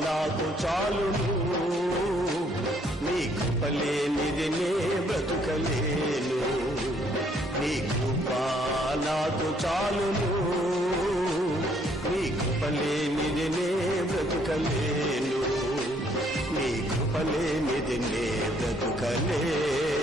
నాకు చాలును, నీ కృప లేనిది నే బ్రతుకలేను. నీ కృప నాకు చాలును, నీ కృప లేనిది నే బ్రతుకలేను. నీ కృప లేనిది నే బ్రతుకలేను.